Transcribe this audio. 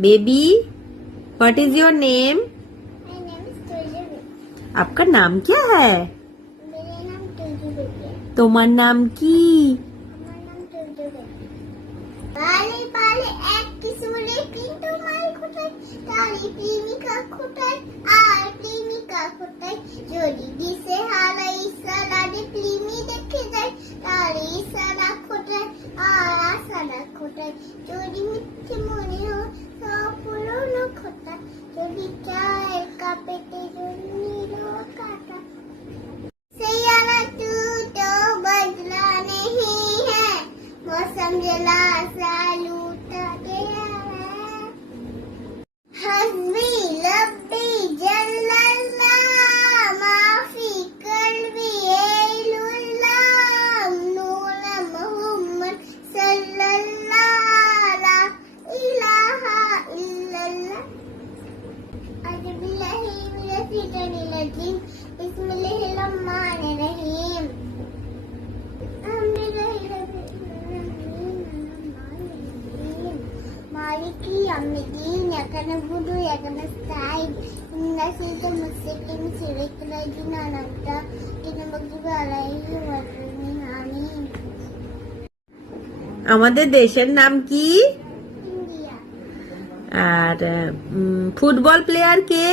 Baby, what is your name? My name is Tuju Baby. आपका नाम क्या है? मेरा नाम Tuju Baby है। তোমার নাম কি? আমার নাম Tuju Baby। পালে পালে এক কিশোরে কিন্তু মাই কোথায়, তারি প্রেমিকা কোথায় আর প্রেমিকা কোথায়, যদি দিশে হারাই সালাদে প্রেমী দেখে যায়, তারি সারা কোথায় আর আসারা কোথায়, যদি মিথ্যে মনে হয় সব পুরনো কথা, যদি চায়ের কাপেতে যদি নীল কাটা, सैयारा तू तो बदला नहीं है, मौसम जला सा लूटा गया है, हस्बी लब्बी जल्लल्ला माफी कल्बी एलुल्लाह नूर मोहम्मद सल्लल्लाह ला इलाहा इल्लल्लाह। अज़ बिल्लाहि मिनश शैतानिर रजीम, बिस्मिल्लाहिर रहमानिर रहीम, मालिकी यौमिद्दीन, इय्याका नअबुदु व इय्याका नस्तईन, इहदिना सिरातल मुस्तकीम सिरातल लज़ीना अनअमता अलैहिम गयरिल मग़दूबि अलैहिम वलाद्दालीन आमीन। আমাদের দেশের নাম কি? इंडिया। আর ফুটবল প্লেয়ার কে?